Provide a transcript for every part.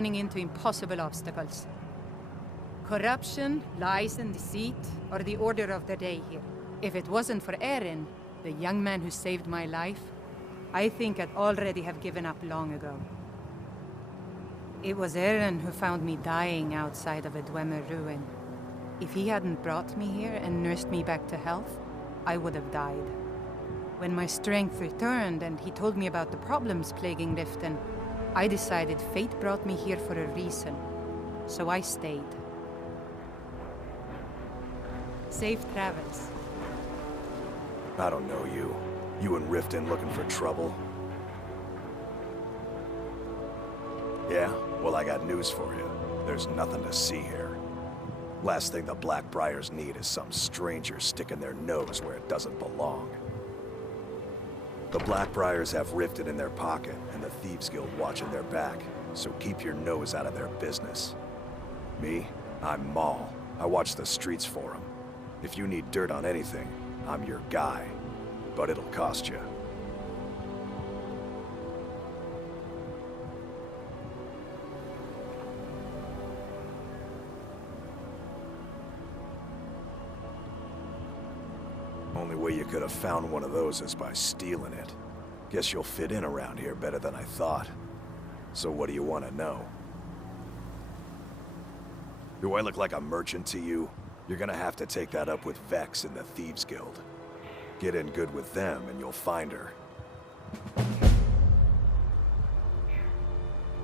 running into impossible obstacles. Corruption, lies and deceit are the order of the day here. If it wasn't for Eren, the young man who saved my life, I think I'd already have given up long ago. It was Eren who found me dying outside of a Dwemer ruin. If he hadn't brought me here and nursed me back to health, I would have died. When my strength returned and he told me about the problems plaguing Riften, I decided fate brought me here for a reason. So I stayed. Safe travels. I don't know you. You and Riften looking for trouble? Yeah? Well, I got news for you. There's nothing to see here. Last thing the Blackbriars need is some stranger sticking their nose where it doesn't belong. The Blackbriars have Riften in their pocket and the Thieves Guild watching their back, so keep your nose out of their business. Me? I'm Maul. I watch the streets for them. If you need dirt on anything, I'm your guy. But it'll cost you. Only way you could have found one of those is by stealing it. Guess you'll fit in around here better than I thought. So what do you want to know? Do I look like a merchant to you? You're gonna have to take that up with Vex in the Thieves Guild. Get in good with them and you'll find her.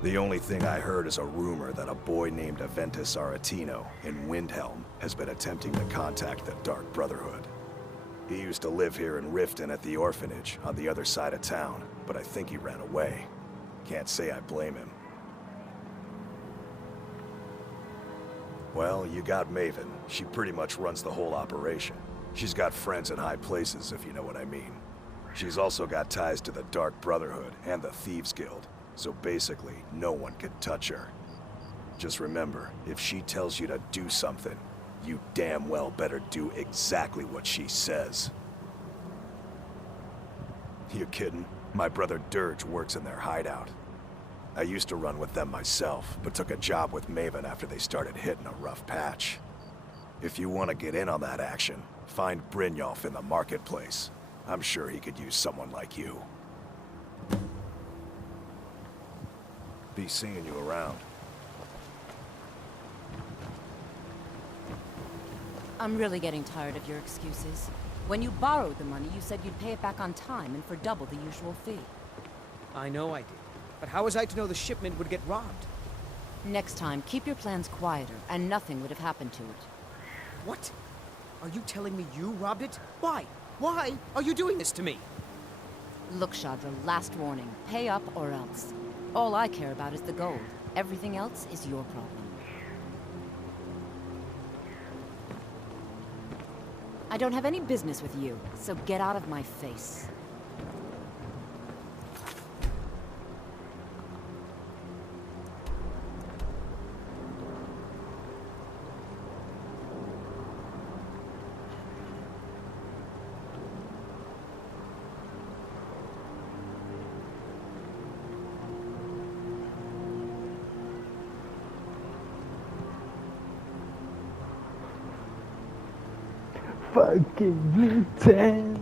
The only thing I heard is a rumor that a boy named Aventus Aretino in Windhelm has been attempting to contact the Dark Brotherhood. He used to live here in Riften at the orphanage on the other side of town, but I think he ran away. Can't say I blame him. Well, you got Maven. She pretty much runs the whole operation. She's got friends in high places, if you know what I mean. She's also got ties to the Dark Brotherhood and the Thieves Guild, so basically, no one can touch her. Just remember, if she tells you to do something, you damn well better do exactly what she says. You kidding? My brother Dirge works in their hideout. I used to run with them myself, but took a job with Maven after they started hitting a rough patch. If you want to get in on that action, find Brynjolf in the marketplace. I'm sure he could use someone like you. Be seeing you around. I'm really getting tired of your excuses. When you borrowed the money, you said you'd pay it back on time and for double the usual fee. I know I did. But how was I to know the shipment would get robbed? Next time, keep your plans quieter, and nothing would have happened to it. What? Are you telling me you robbed it? Why? Why are you doing this to me? Look, Shadra, last warning. Pay up or else. All I care about is the gold. Everything else is your problem. I don't have any business with you, so get out of my face. Fucking Newton.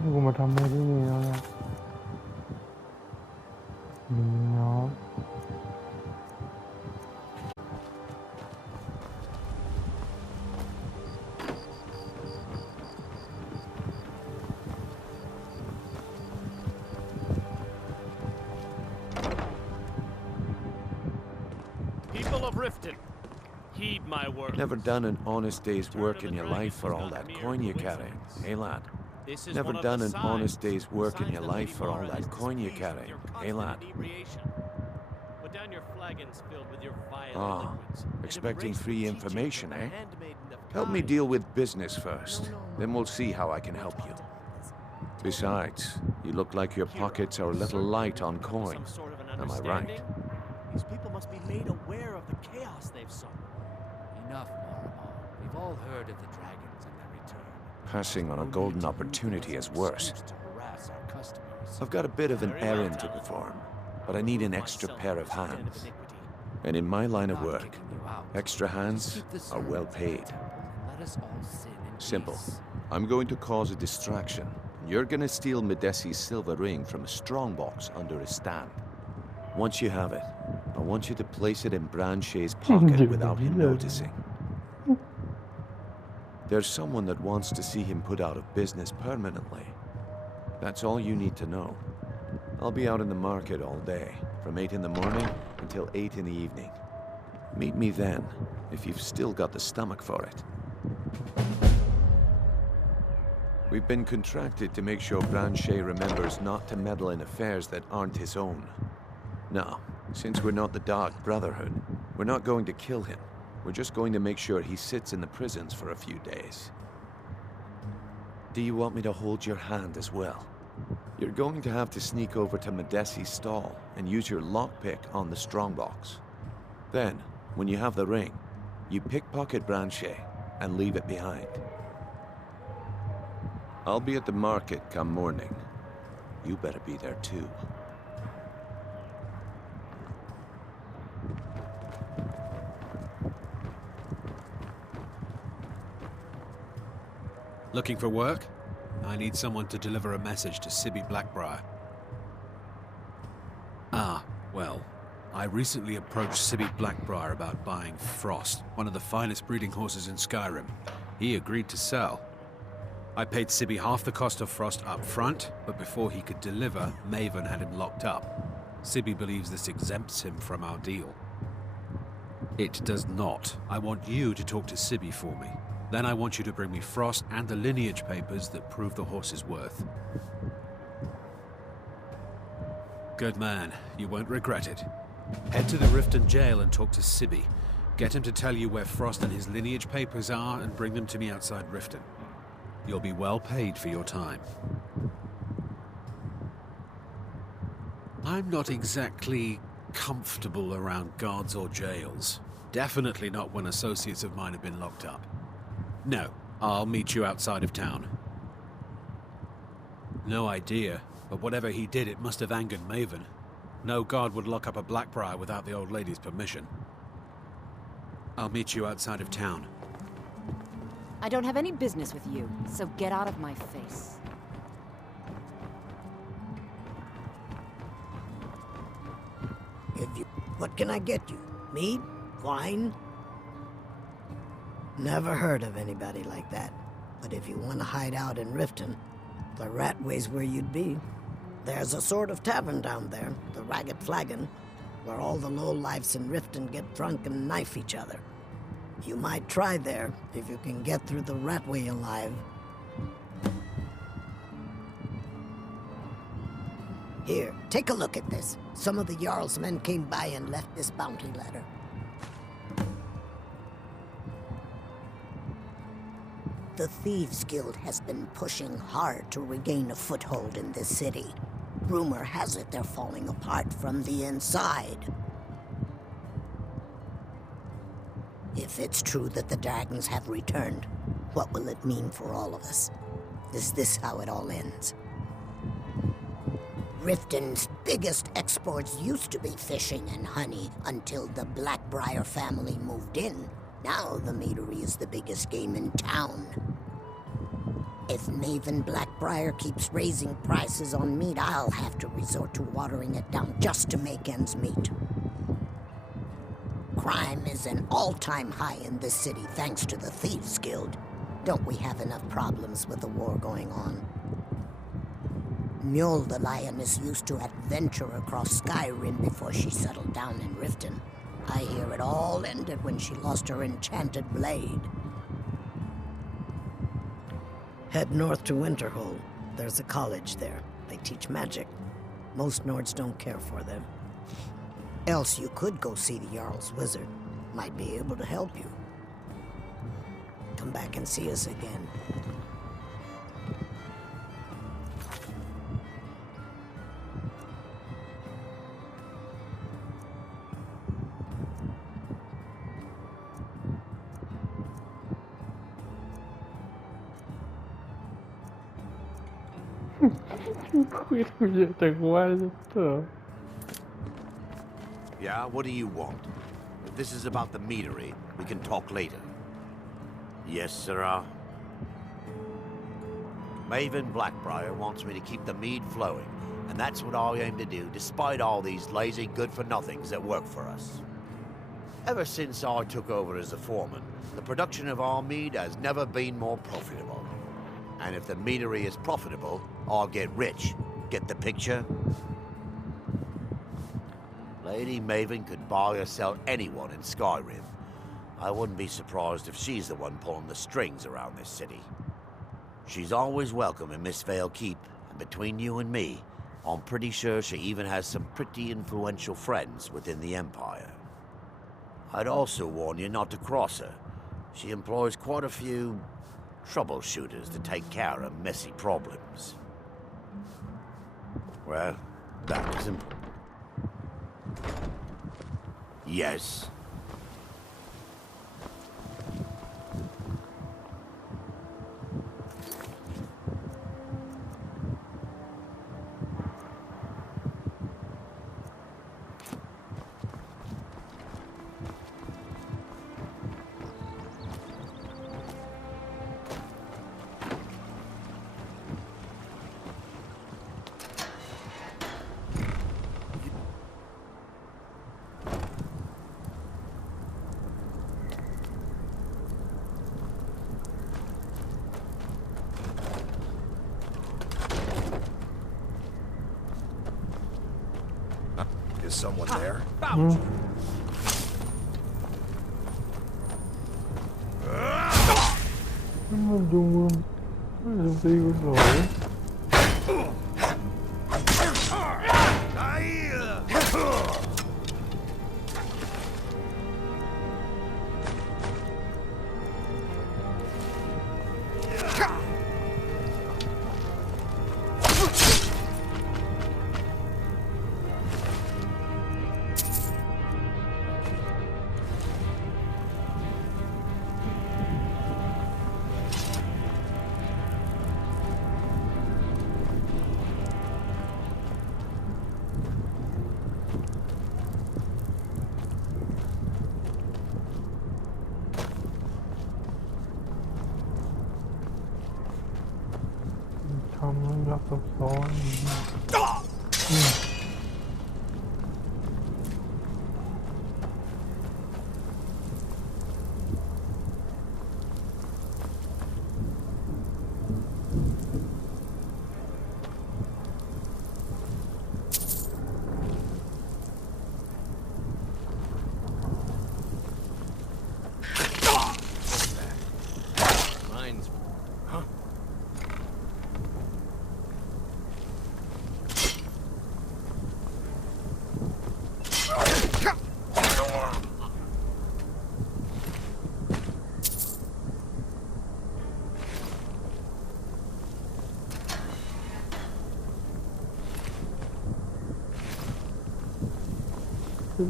นี่กูมาทำอะไรที่นี่แล้วเนี่ยนี่เนาะ People of Riften, heed my word. Never done an honest day's work in your life for all that coin you carry, hey lad? Never done an honest day's work in your life for all that coin you carry, hey lad? Put down your flagons filled with your vile Ah, liquids, expecting and free embrace the teachings information, of the eh? handmaiden of Help me Kai. deal with business first, then we'll see how I can help you. Besides, you look like your pockets are a little light on coin. Some sort of an Am I right? understanding? These people must be made aware of the chaos they've sown. Enough, Marable. We've all heard of the dragons and their return. Passing on a golden opportunity is worse. To harass our customers. I've got a bit of an errand to perform, but I need an extra pair of hands. And in my line of Not work, kicking you out. extra hands Keep the are well servants paid. in the temple. Let us all sin in Simple. peace. I'm going to cause a distraction. You're gonna steal Medesi's silver ring from a strongbox under his stand. Once you have it, I want you to place it in Branchay's pocket without him noticing. There's someone that wants to see him put out of business permanently. That's all you need to know. I'll be out in the market all day, from 8 in the morning until 8 in the evening. Meet me then, if you've still got the stomach for it. We've been contracted to make sure Branchay remembers not to meddle in affairs that aren't his own. Now, since we're not the Dark Brotherhood, we're not going to kill him. We're just going to make sure he sits in the prisons for a few days. Do you want me to hold your hand as well? You're going to have to sneak over to Medesi's stall and use your lockpick on the strongbox. Then, when you have the ring, you pickpocket Branchay and leave it behind. I'll be at the market come morning. You better be there too. Looking for work? I need someone to deliver a message to Sibby Blackbriar. Ah, well, I recently approached Sibby Blackbriar about buying Frost, one of the finest breeding horses in Skyrim. He agreed to sell. I paid Sibby half the cost of Frost up front, but before he could deliver, Maven had him locked up. Sibby believes this exempts him from our deal. It does not. I want you to talk to Sibby for me. Then I want you to bring me Frost and the lineage papers that prove the horse's worth. Good man. You won't regret it. Head to the Riften jail and talk to Sibby. Get him to tell you where Frost and his lineage papers are and bring them to me outside Riften. You'll be well paid for your time. I'm not exactly comfortable around guards or jails. Definitely not when associates of mine have been locked up. No, I'll meet you outside of town. No idea, but whatever he did, it must have angered Maven. No guard would lock up a Blackbriar without the old lady's permission. I'll meet you outside of town. I don't have any business with you, so get out of my face. What can I get you? Meat? Wine? Never heard of anybody like that. But if you want to hide out in Riften, the Ratway's where you'd be. There's a sort of tavern down there, the Ragged Flagon, where all the lowlifes in Riften get drunk and knife each other. You might try there, if you can get through the Ratway alive. Here, take a look at this. Some of the Jarl's men came by and left this bounty letter. The Thieves' Guild has been pushing hard to regain a foothold in this city. Rumor has it they're falling apart from the inside. If it's true that the dragons have returned, what will it mean for all of us? Is this how it all ends? Riften's biggest exports used to be fishing and honey until the Blackbriar family moved in. Now the meadery is the biggest game in town. If Maven Blackbriar keeps raising prices on meat, I'll have to resort to watering it down just to make ends meet. Crime is an all-time high in this city thanks to the Thieves Guild. Don't we have enough problems with the war going on? Mjol the Lioness used to adventure across Skyrim before she settled down in Riften. I hear it all ended when she lost her enchanted blade. Head north to Winterhold. There's a college there. They teach magic. Most Nords don't care for them. Else you could go see the Jarl's wizard. Might be able to help you. Come back and see us again. Yeah, what do you want? If this is about the meadery, we can talk later. Yes, sirrah. Maven Blackbriar wants me to keep the mead flowing, and that's what I aim to do, despite all these lazy good-for-nothings that work for us. Ever since I took over as the foreman, the production of our mead has never been more profitable. And if the meadery is profitable, I'll get rich. Get the picture? Lady Maven could buy or sell anyone in Skyrim. I wouldn't be surprised if she's the one pulling the strings around this city. She's always welcome in Mistveil Keep, and between you and me, I'm pretty sure she even has some pretty influential friends within the Empire. I'd also warn you not to cross her. She employs quite a few troubleshooters to take care of messy problems. Well, that was simple. Yes. Is someone there? Come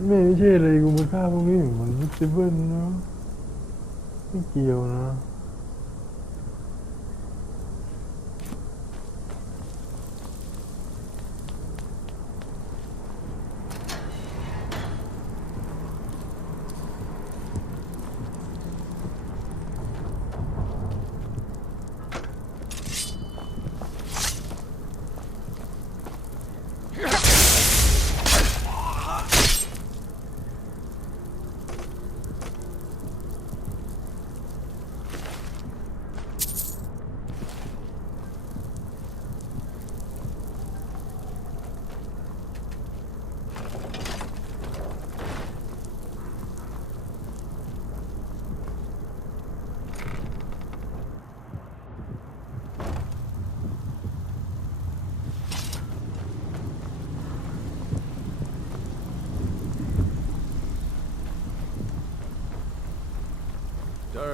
ไม่ใช่เลยกูมาฆ่าพวกนี้เหมือนซิเบิลเนาะไม่เกี่ยวนะ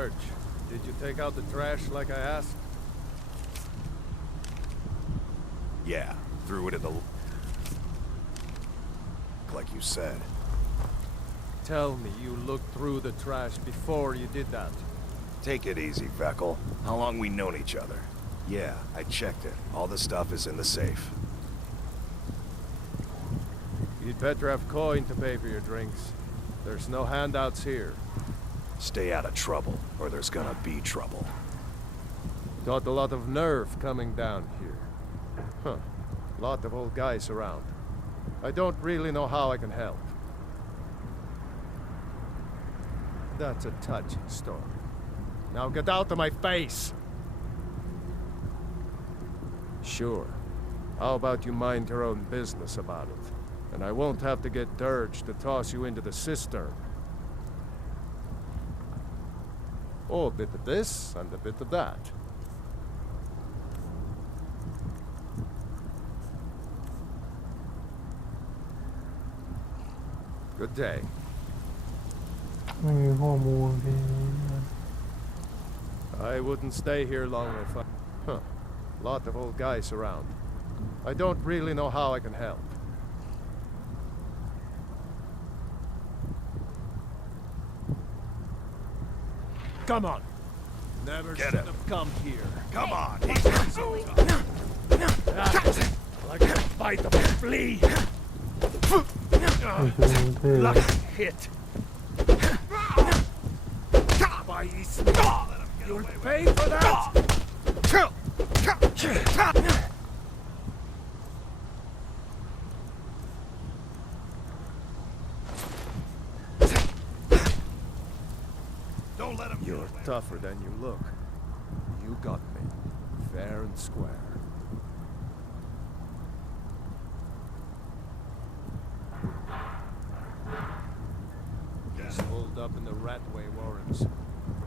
Dirge, did you take out the trash like I asked? Yeah, threw it in the... like you said. Tell me you looked through the trash before you did that. Take it easy, Vekel. How long we known each other? Yeah, I checked it. All the stuff is in the safe. You'd better have coin to pay for your drinks. There's no handouts here. Stay out of trouble, or there's gonna be trouble. Got a lot of nerve coming down here. Huh. Lot of old guys around. I don't really know how I can help. That's a touching story. Now get out of my face! Sure. How about you mind your own business about it? And I won't have to get Dirge to toss you into the cistern. Oh, a bit of this and a bit of that. Good day. ไม่มีข้อมูลที่ I wouldn't stay here long if I... Huh. Lot of old guys around. I don't really know how I can help. Come on. Never should have come here. Come on! Like a bite of a flea. ไม่ใช่กรุงเทพ Lucky hit. By his... You'll pay for that! Don't let him... You're tougher than you look. You got me. Fair and square. He's holed up in the Ratway Warrens.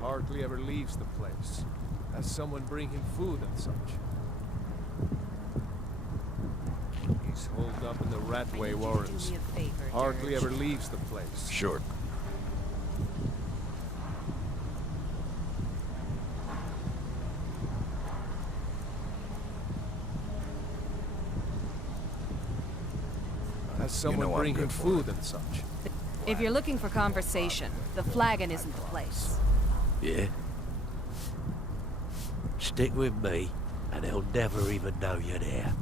Hardly ever leaves the place. Has someone bring him food and such. He's holed up in the Ratway Warrens. Hardly ever leaves the place. Sure. Has someone bring him food and such. If you're looking for conversation, the flagon isn't the place. Yeah? Stick with me, and they'll never even know you're there.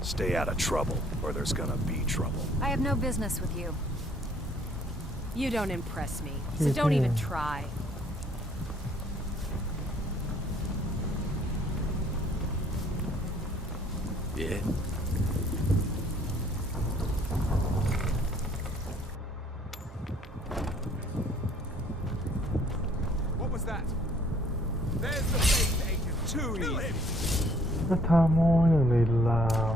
Stay out of trouble, or there's gonna be trouble. I have no business with you. You don't impress me, so don't even try. Yeah? What was that? There's the base agent. Too easy. ก็ทำโม่อย่างในลาว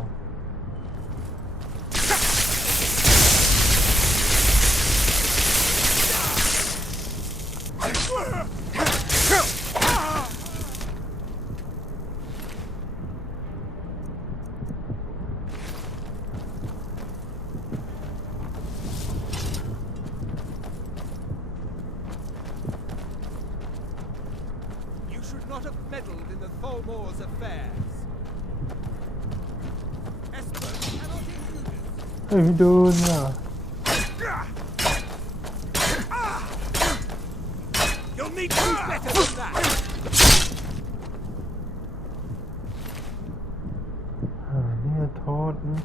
You should not have meddled in the Tholmore's affairs. Esper cannot do this. เฮ้ยพี่ดูน่ะ You'll need to do better than that. เนี่ยโทษนะ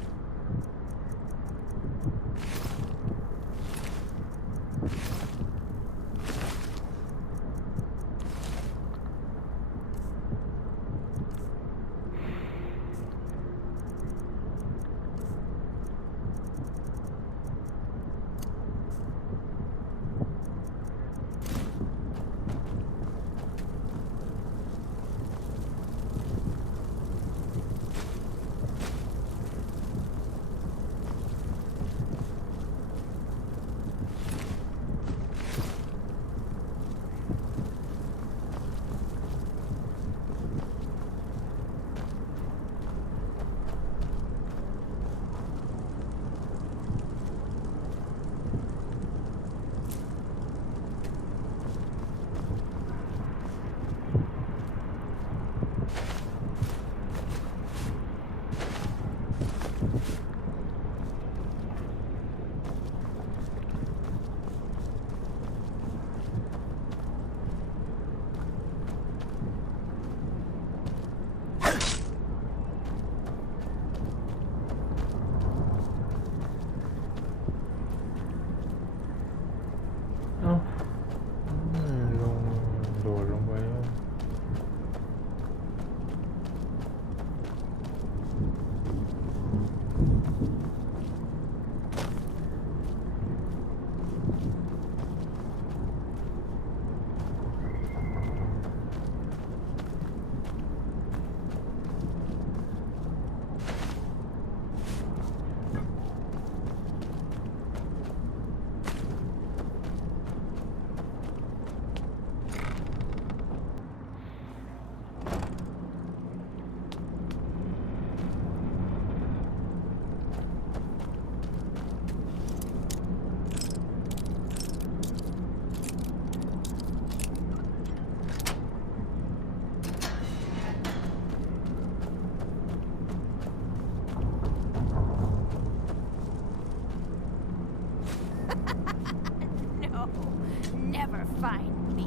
never find me.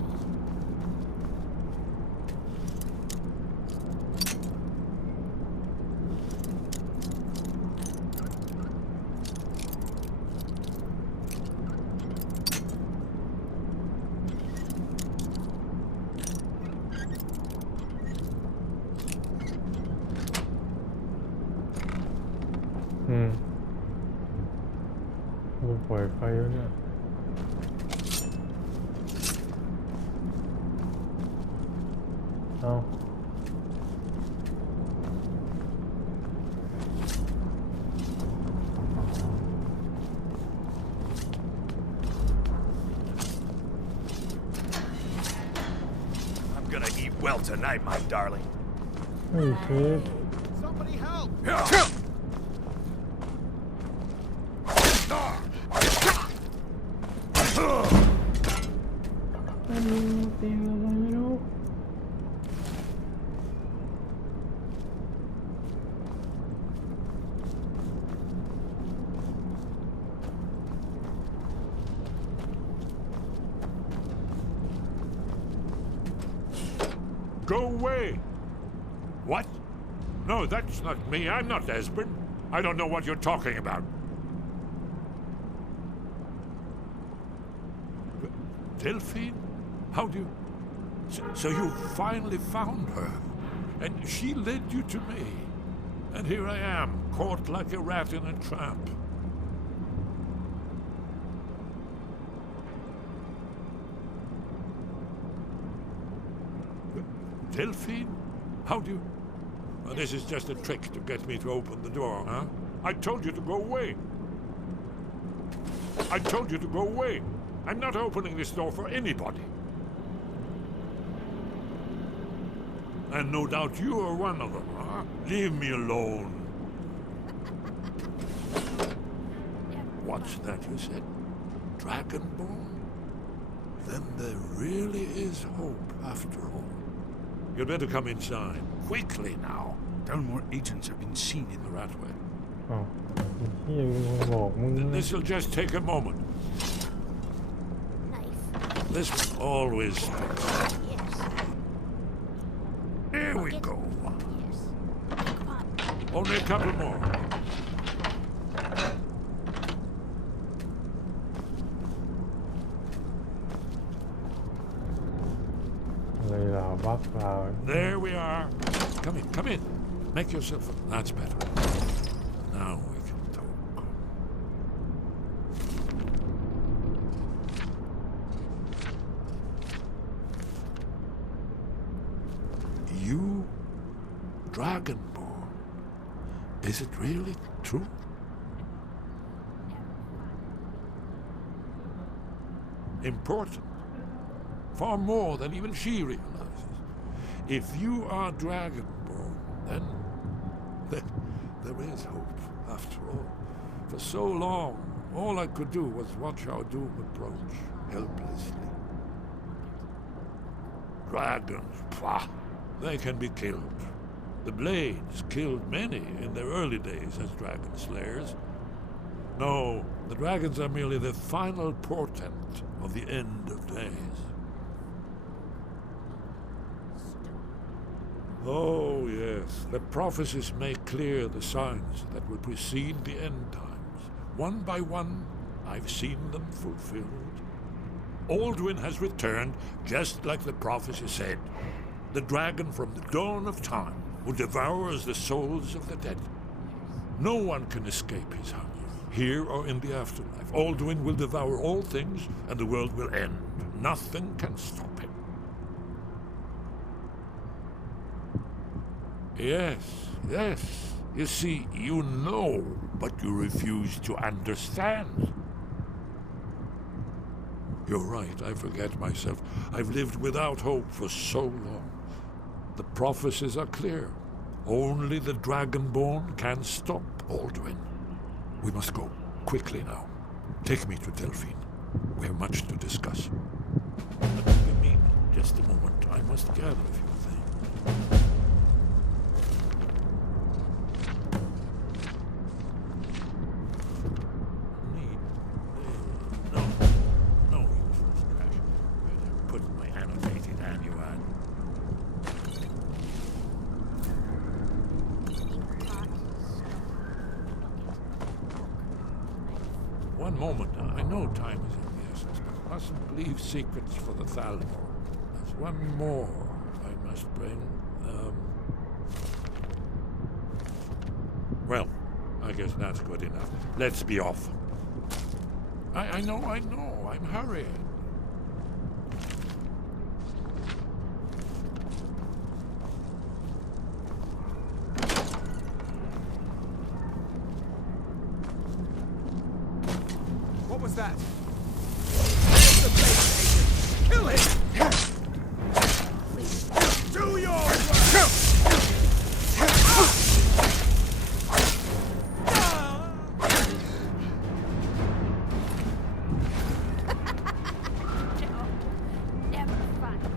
Không phải phay nữa nè. Không. I'm gonna eat well tonight, my darling. Holy shit. Somebody help! Go away! What? No, that's not me. I'm not Esbern. I don't know what you're talking about. Delphine? How do you... So you finally found her, and she led you to me. And here I am, caught like a rat in a trap. Delphine? How do you... Well, this is just a trick to get me to open the door, huh? I told you to go away. I told you to go away. I'm not opening this door for anybody. And no doubt you are one of them, huh? Leave me alone. What's that you said? Dragonborn? Then there really is hope after all. You'd better come inside. Quickly now. Dalmor agents have been seen in the Ratway. Oh. This'll just take a moment. This one always takes. Here we go. Only a couple more. There we are. Come in, come in. Make yourself... That's better. Now we can talk. You, Dragonborn. Is it really true? Important. Far more than even she realizes. If you are Dragonborn, then there is hope, after all. For so long, all I could do was watch our doom approach, helplessly. Dragons, pah, they can be killed. The Blades killed many in their early days as dragon slayers. No, the dragons are merely the final portent of the end of days. Oh, yes. The prophecies make clear the signs that will precede the end times. One by one, I've seen them fulfilled. Alduin has returned, just like the prophecy said. The dragon from the dawn of time who devours the souls of the dead. No one can escape his hunger, here or in the afterlife. Alduin will devour all things, and the world will end. Nothing can stop him. Yes, yes. You see, you know, but you refuse to understand. You're right, I forget myself. I've lived without hope for so long. The prophecies are clear. Only the Dragonborn can stop Alduin. We must go, quickly now. Take me to Delphine. We have much to discuss. But give me just a moment. I must gather a few things. No, useless. One moment. I know time is of the essence, but mustn't leave secrets for the Thalmor. There's one more I must bring. Well, I guess that's good enough. Let's be off. I know. I'm hurrying. What was that? The place, kill him! Do your work! Never find me.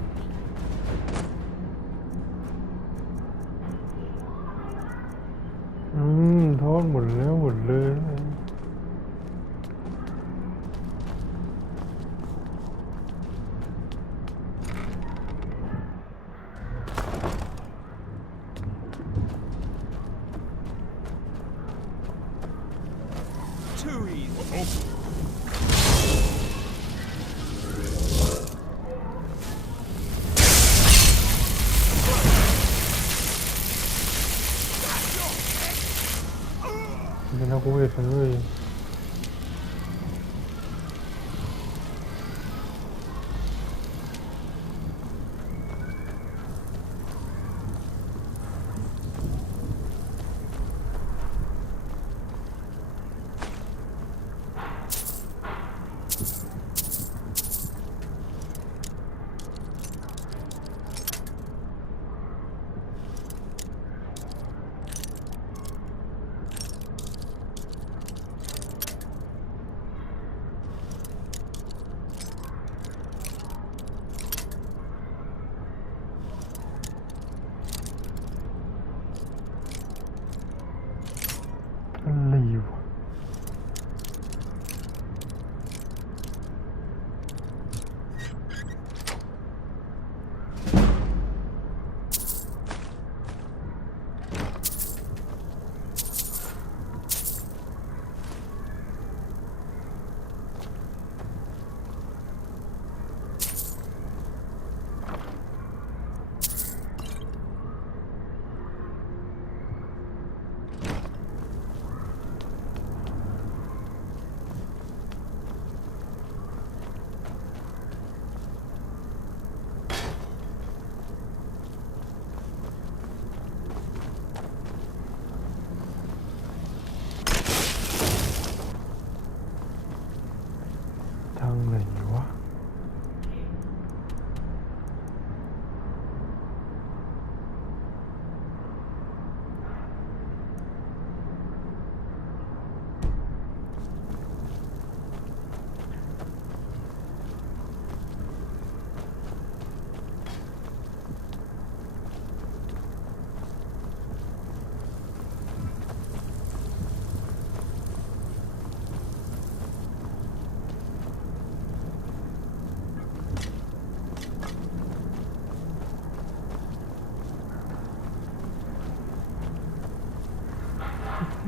โทษหมดแล้วหมดเลย Too easy. เป็นนักเวทกันเลย อะไรวะ ทางไหนวะ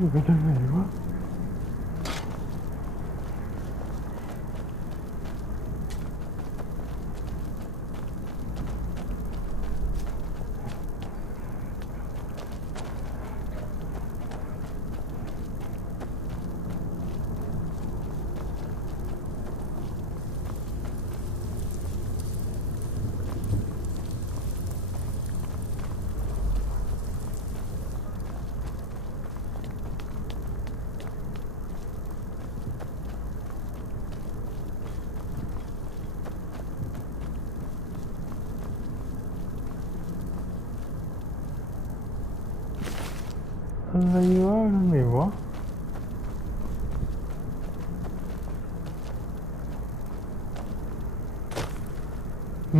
อยู่ไปทางไหนวะ อะไรวะทางไหนวะ อ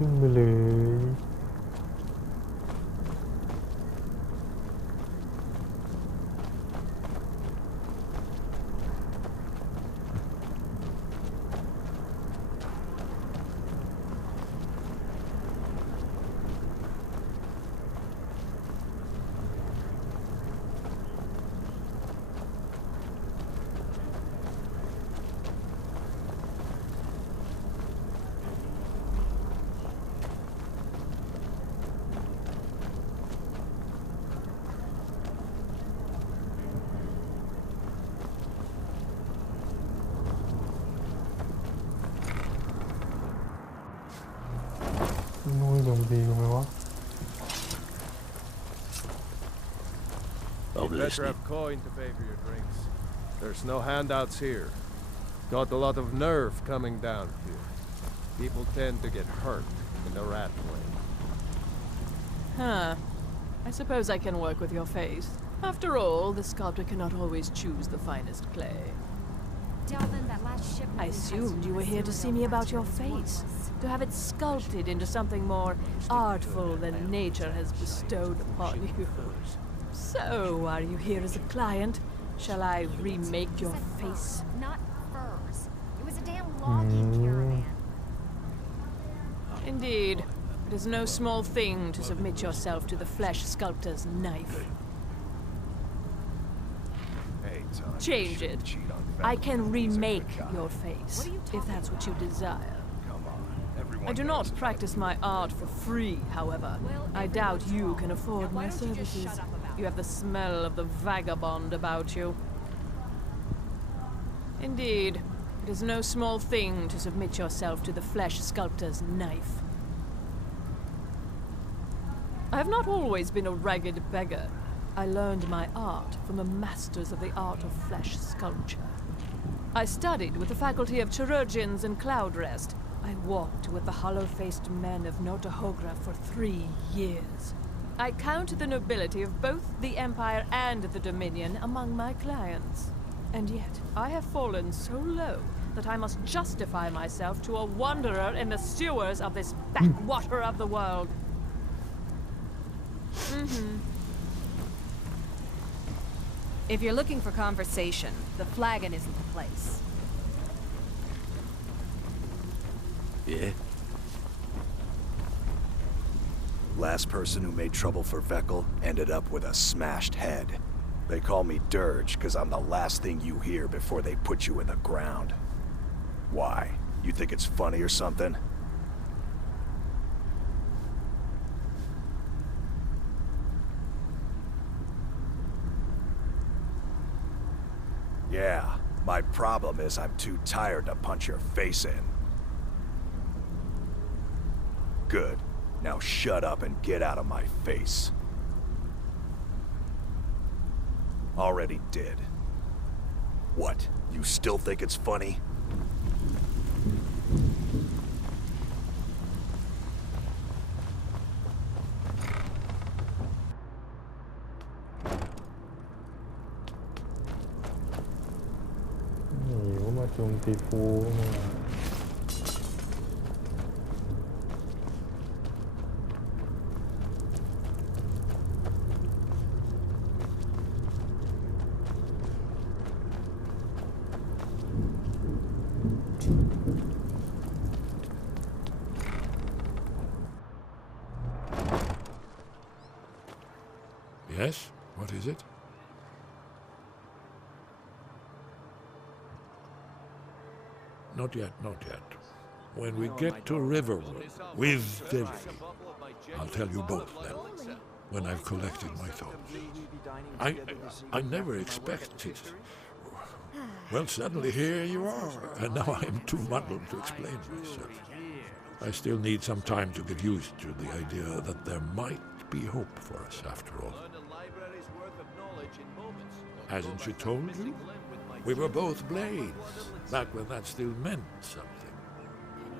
ขึ้นไปเลยนู่นโจมตีกูไหมวะ You better have coin to pay for your drinks. There's no handouts here. Got a lot of nerve coming down here. People tend to get hurt in the rat way. Huh. I suppose I can work with your face. After all, the sculptor cannot always choose the finest clay. I assumed you were here to see me about your face, to have it sculpted into something more artful than nature has bestowed upon you. So, are you here as a client? Shall I remake your face? Not furs. It was a damn logging caravan. Indeed. It is no small thing to submit yourself to the flesh sculptor's knife. Change it. I can remake your face, if that's what you desire. I do not practice my art for free, however. I doubt you can afford my services. You have the smell of the vagabond about you. Indeed, it is no small thing to submit yourself to the flesh sculptor's knife. I have not always been a ragged beggar. I learned my art from the masters of the art of flesh sculpture. I studied with the faculty of chirurgeons and Cloudrest. I walked with the hollow-faced men of Notahogra for 3 years. I count the nobility of both the Empire and the Dominion among my clients. And yet, I have fallen so low that I must justify myself to a wanderer in the sewers of this backwater of the world. If you're looking for conversation, the flagon isn't the place. Yeah? Last person who made trouble for Vekel ended up with a smashed head. They call me Dirge because I'm the last thing you hear before they put you in the ground. Why? You think it's funny or something? Yeah, my problem is I'm too tired to punch your face in. Good. Now shut up and get out of my face. Already did. What? You still think it's funny? Yes? What is it? Not yet, not yet. When we get to Riverwood, with Delphi, I'll tell you both then, when I've collected my thoughts. I never expected... Well, suddenly here you are, and now I am too muddled to explain myself. I still need some time to get used to the idea that there might be hope for us after all. Hasn't she told you? We were both blades, back when that still meant something.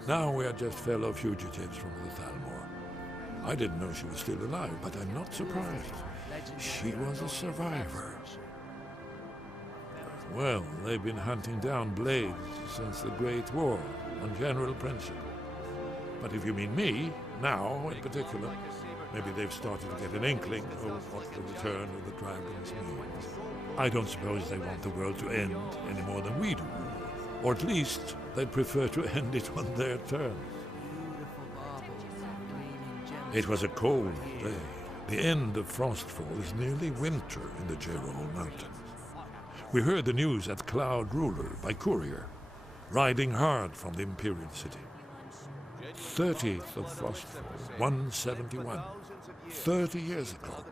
Now we are just fellow fugitives from the Thalmor. I didn't know she was still alive, but I'm not surprised. She was a survivor. Well, they've been hunting down blades since the Great War, on general principle. But if you mean me, now in particular, maybe they've started to get an inkling of what the return of the dragons means. I don't suppose they want the world to end any more than we do. Or at least they'd prefer to end it on their terms. It was a cold day. The end of Frostfall is nearly winter in the Jerall Mountains. We heard the news at Cloud Ruler by courier, riding hard from the Imperial City. 30th of Frostfall, 171. 30 years ago.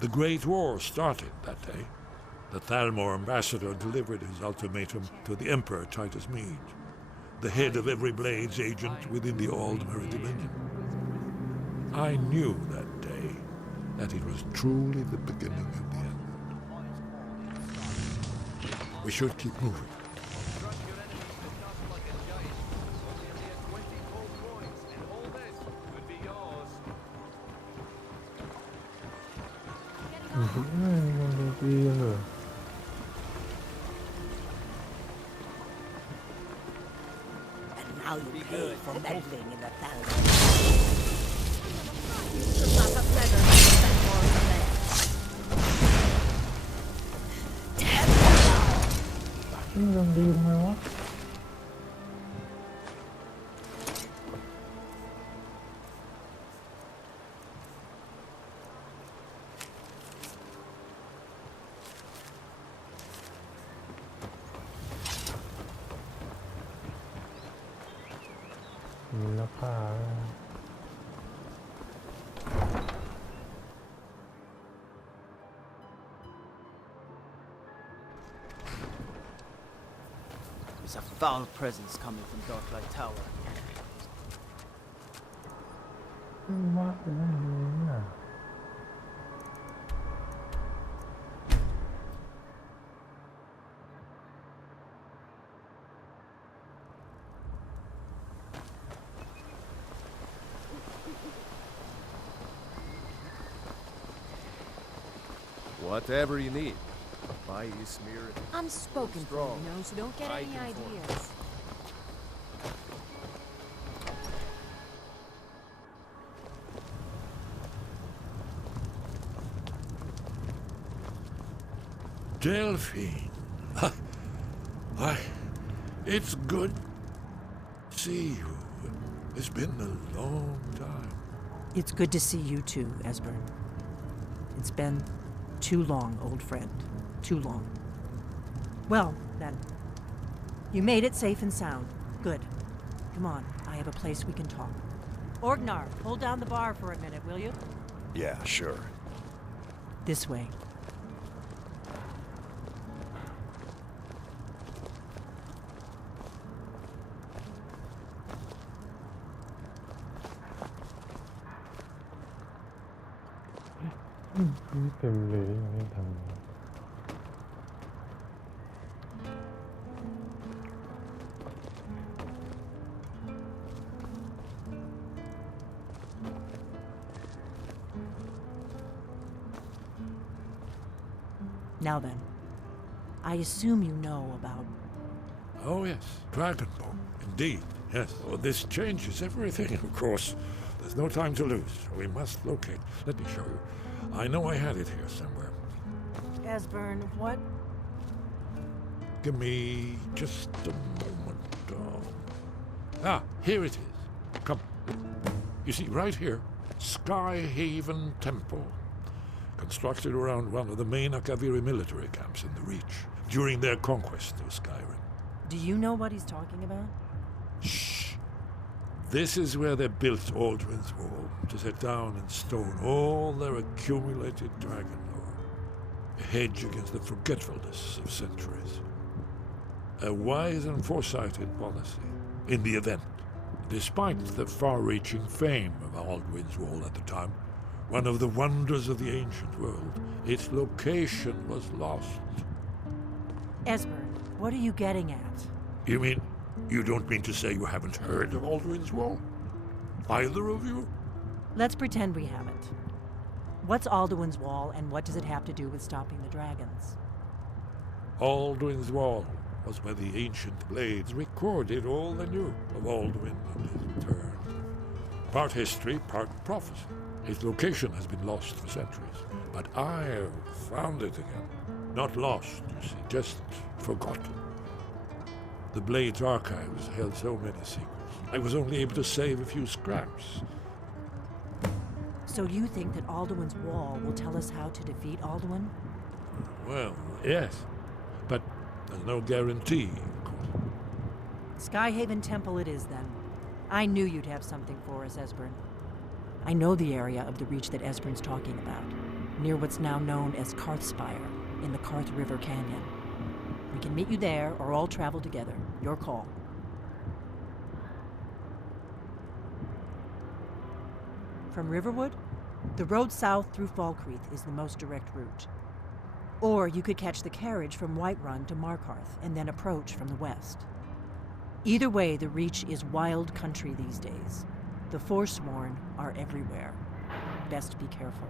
The Great War started that day. The Thalmor ambassador delivered his ultimatum to the Emperor Titus Mede, the head of every Blades agent within the Aldmeri Dominion. I knew that day that it was truly the beginning of the end. We should keep moving. And now you pay for meddling in the Thalmor. There's a foul presence coming from Darklight Tower. Whatever you need. Buy you smear it. I'm spoken for, you know, so don't get any ideas. Delphine. Why, it's good to see you. It's been a long time. It's good to see you too, Esbern. It's been too long, old friend. Too long. Well, then. You made it safe and sound. Good. Come on, I have a place we can talk. Orgnar, hold down the bar for a minute, will you? Yeah, sure. This way. Now then, I assume you know about... Oh yes, Dragonborn, indeed, yes. Oh, this changes everything, of course. There's no time to lose. We must locate. Let me show you. I know I had it here somewhere. Esbern, what? Give me just a moment. Here it is. Come. You see, right here, Skyhaven Temple. Constructed around one of the main Akaviri military camps in the Reach during their conquest of Skyrim. Do you know what he's talking about? Shh. This is where they built Aldrin's Wall, to set down in stone all their accumulated dragon lore. A hedge against the forgetfulness of centuries. A wise and foresighted policy, in the event, despite the far-reaching fame of Aldrin's Wall at the time, one of the wonders of the ancient world, its location was lost. Esbern, what are you getting at? You mean, you don't mean to say you haven't heard of Aldrin's Wall? Either of you? Let's pretend we haven't. What's Alduin's Wall, and what does it have to do with stopping the dragons? Aldrin's Wall was where the ancient Blades recorded all they knew of Alduin and his return. Part history, part prophecy. Its location has been lost for centuries, but I have found it again. Not lost, you see, just forgotten. The Blade's archives held so many secrets. I was only able to save a few scraps. So you think that Alduin's wall will tell us how to defeat Alduin? Well, yes, but there's no guarantee, of course. Skyhaven Temple it is, then. I knew you'd have something for us, Esbern. I know the area of the reach that Esbern's talking about, near what's now known as Karthspire, in the Karth River Canyon. We can meet you there, or all travel together. Your call. From Riverwood, the road south through Falkreath is the most direct route. Or you could catch the carriage from Whiterun to Markarth and then approach from the west. Either way, the Reach is wild country these days. The Forsworn are everywhere. Best be careful.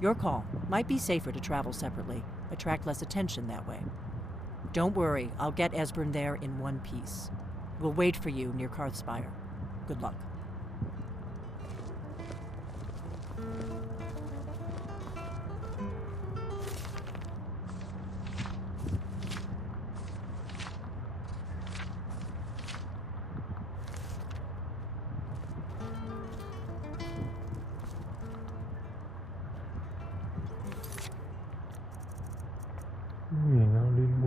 Your call. Might be safer to travel separately. Attract less attention that way. Don't worry, I'll get Esbern there in one piece. We'll wait for you near Karthspire. Good luck.เอาลินโว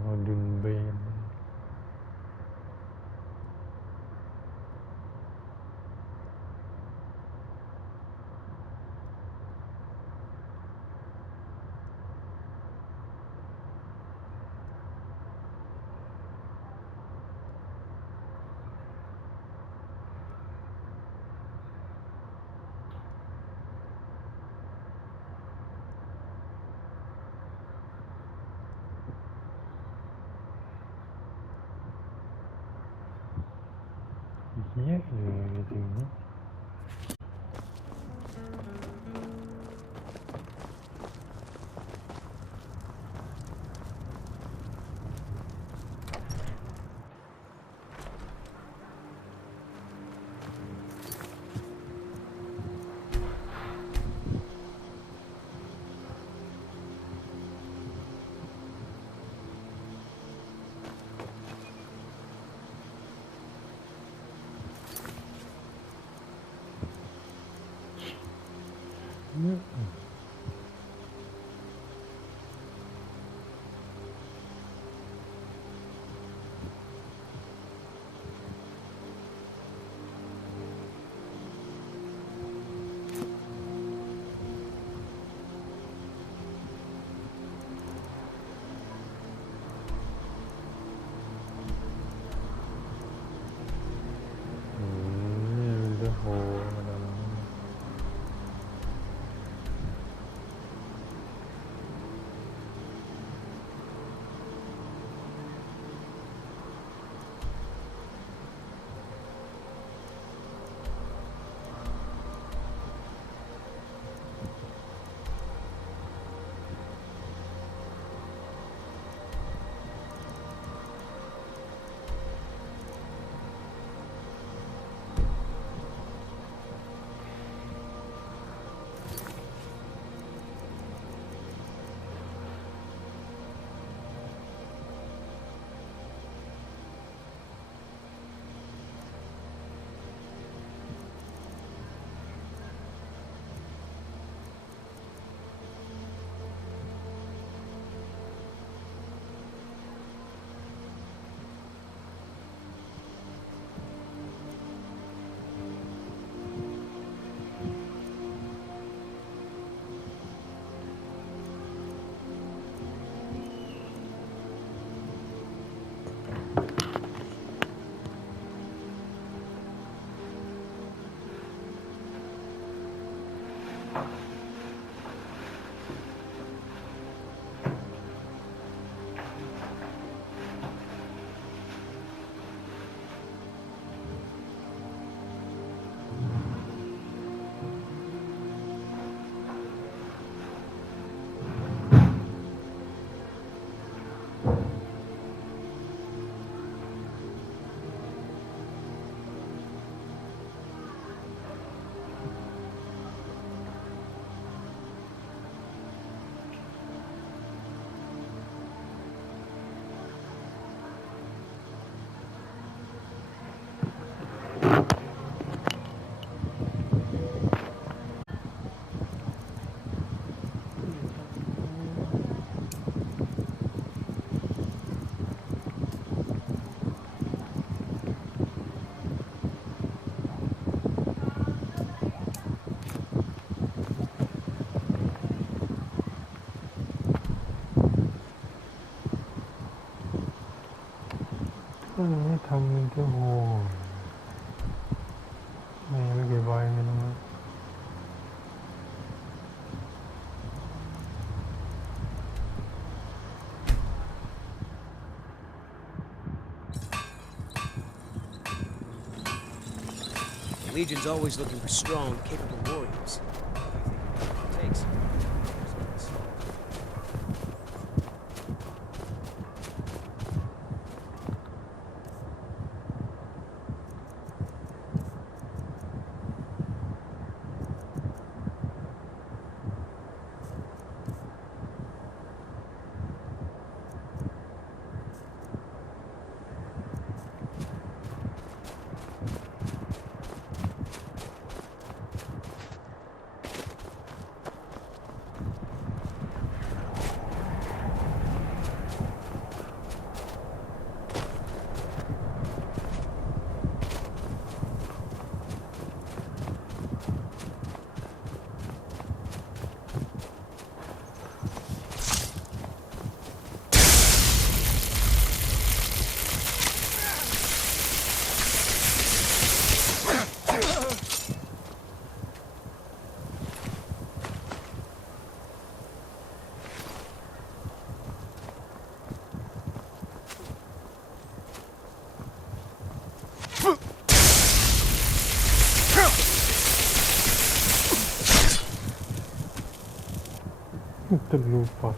แล้ว ดึงเบนเยอะเลยจริงๆ ก็ไม่ทำเป็นตัวโหไม่เก็บไว้เลยนะ The Legion's always looking for strong, capable warriors. It takes. Te lupa,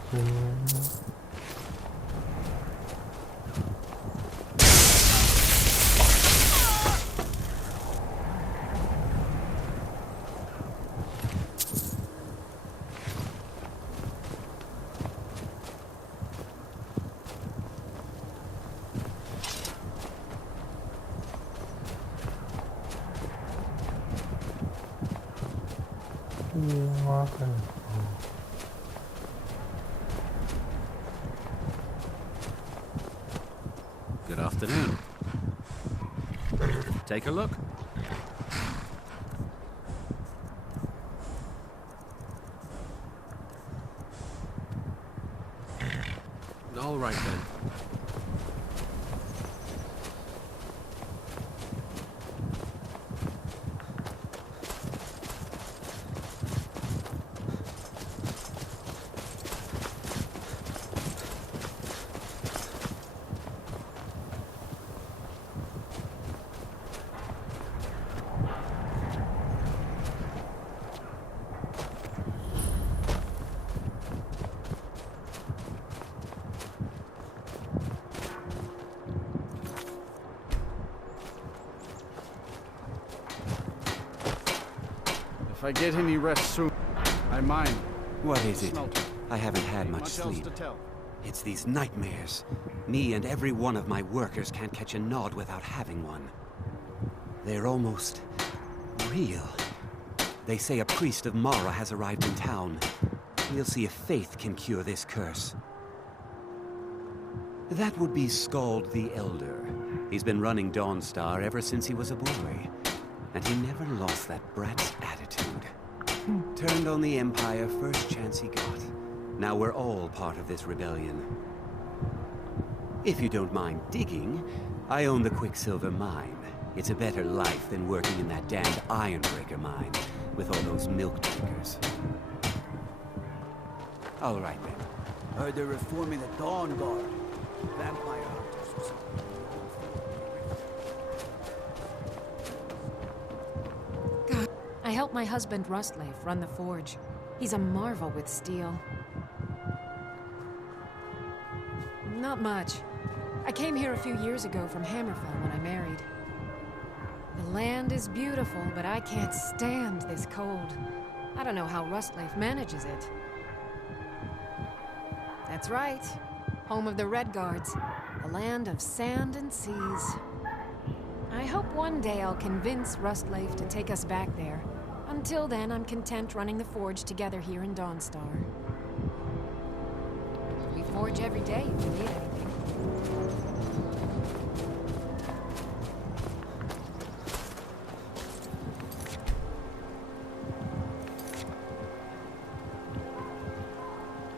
Good afternoon. Take a look. All right then. If I get any rest soon, I mind. What is it? I haven't had much sleep. It's these nightmares. Me and every one of my workers can't catch a nod without having one. They're almost real. They say a priest of Mara has arrived in town. We'll see if faith can cure this curse. That would be Scald the Elder. He's been running Dawnstar ever since he was a boy. And he never lost that brat's attitude. Turned on the Empire first chance he got. Now we're all part of this rebellion. If you don't mind digging, I own the Quicksilver Mine. It's a better life than working in that damned Ironbreaker mine with all those milk drinkers. All right then. Heard they're reforming the Dawn Guard. Vampire hunters or something. I helped my husband Rustleif run the forge. He's a marvel with steel. Not much. I came here a few years ago from Hammerfell when I married. The land is beautiful, but I can't stand this cold. I don't know how Rustleif manages it. That's right. Home of the Red Guards. The land of sand and seas. I hope one day I'll convince Rustleif to take us back there. Until then, I'm content running the forge together here in Dawnstar. We forge every day if you need anything.